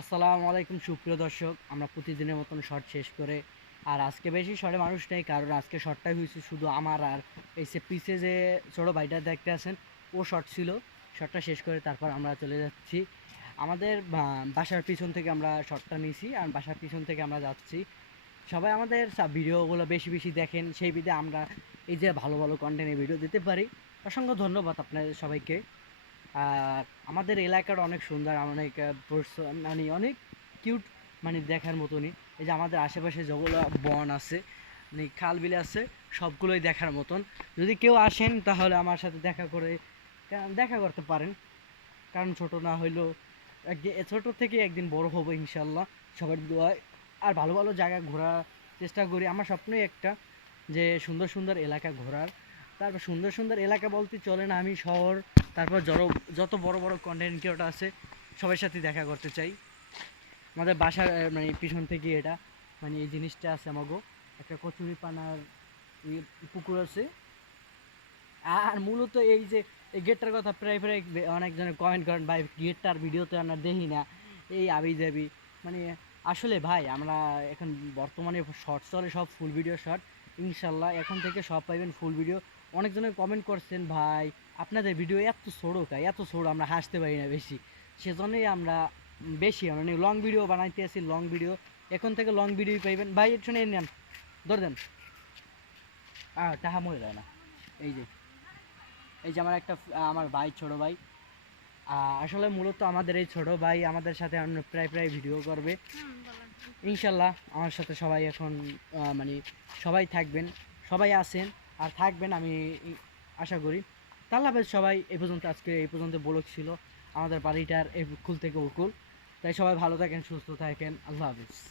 আসসালামু আলাইকুম, সুপ্রিয় দর্শক। আমরা প্রতিদিনের মতন শর্ট শেষ করে, আর আজকে বেশি শর্টে মানুষ নেই, কারণ আজকে শর্টটাই হয়েছে শুধু আমার আর এই সে পিসে যে ছোটো ভাইটা দেখতে আছেন, ও শর্ট ছিল। শর্টটা শেষ করে তারপর আমরা চলে যাচ্ছি। আমাদের বাসার পিছন থেকে আমরা শর্টটা নিয়েছি, আর বাসার পিছন থেকে আমরা যাচ্ছি। সবাই আমাদের ভিডিওগুলো বেশি বেশি দেখেন, সেই বিধে আমরা এই যে ভালো ভালো কন্টেন্টের ভিডিও দিতে পারি। অসংখ্য ধন্যবাদ আপনাদের সবাইকে। আর আমাদের এলাকাটা অনেক সুন্দর, অনেক মানে অনেক কিউট মানে দেখার মতনই। এই যে আমাদের আশেপাশে যেগুলো বন আছে মানে খাল বিলে আছে, সবগুলোই দেখার মতন। যদি কেউ আসেন, তাহলে আমার সাথে দেখা করে দেখা করতে পারেন। কারণ ছোট না হইলেও ছোট থেকে একদিন বড় হব ইনশাল্লাহ সবার দোয়ায়। আর ভালো ভালো জায়গা ঘোরার চেষ্টা করি। আমার স্বপ্নই একটা যে সুন্দর সুন্দর এলাকা ঘোরার তারপর সুন্দর সুন্দর এলাকা বলতে চলে না আমি শহর, তারপর যত যত বড় বড় কন্টেন্ট ক্রিয়েটর আছে, সবার সাথে দেখা করতে চাই। আমাদের বাসার মানে পিছন থেকে এটা মানে এই জিনিসটা আছে আমাগো। একটা কচুরি পানার পুকুর আছে। আর মূলত এই যে, এই গেটটার কথা প্রায় প্রায় অনেকজনে কমেন্ট করেন, ভাই গেটটার ভিডিওতে আমরা দেখি না। এই আবি যাবি মানে আসলে ভাই, আমরা এখন বর্তমানে শর্ট চলে সব ফুল ভিডিও শর্ট ইনশাল্লাহ এখন থেকে সব পাইবেন ফুল ভিডিও অনেকজনে কমেন্ট করছেন, ভাই, আপনাদের ভিডিও এত ছোটো কাই এত ছোটো, আমরা হাসতে পারি না বেশি। সেজন্যই আমরা বেশি মানে লং ভিডিও বানাইতে আছি লং ভিডিও এখন থেকে লং ভিডিও পাইবেন। ভাই, একটু নিয়ে নেন, ধর দেন। আহ টাহা মরে যায় না। এই যে এই যে আমার একটা, আমার ভাই, ছোট ভাই। আসলে মূলত আমাদের এই ছোট ভাই আমাদের সাথে প্রায় প্রায় ভিডিও করবে। ইনশাল্লাহ আমার সাথে সবাই এখন মানে সবাই থাকবেন, সবাই আছেন। আর থাকবেন আমি আশা করি। তাল্লা হাফেজ সবাই এই পর্যন্ত আজকে এই পর্যন্ত বলক ছিল। আমাদের বাড়িটার এই কুল থেকে উকুল। তাই সবাই ভালো থাকেন, সুস্থ থাকেন। আল্লাহ হাফিজ।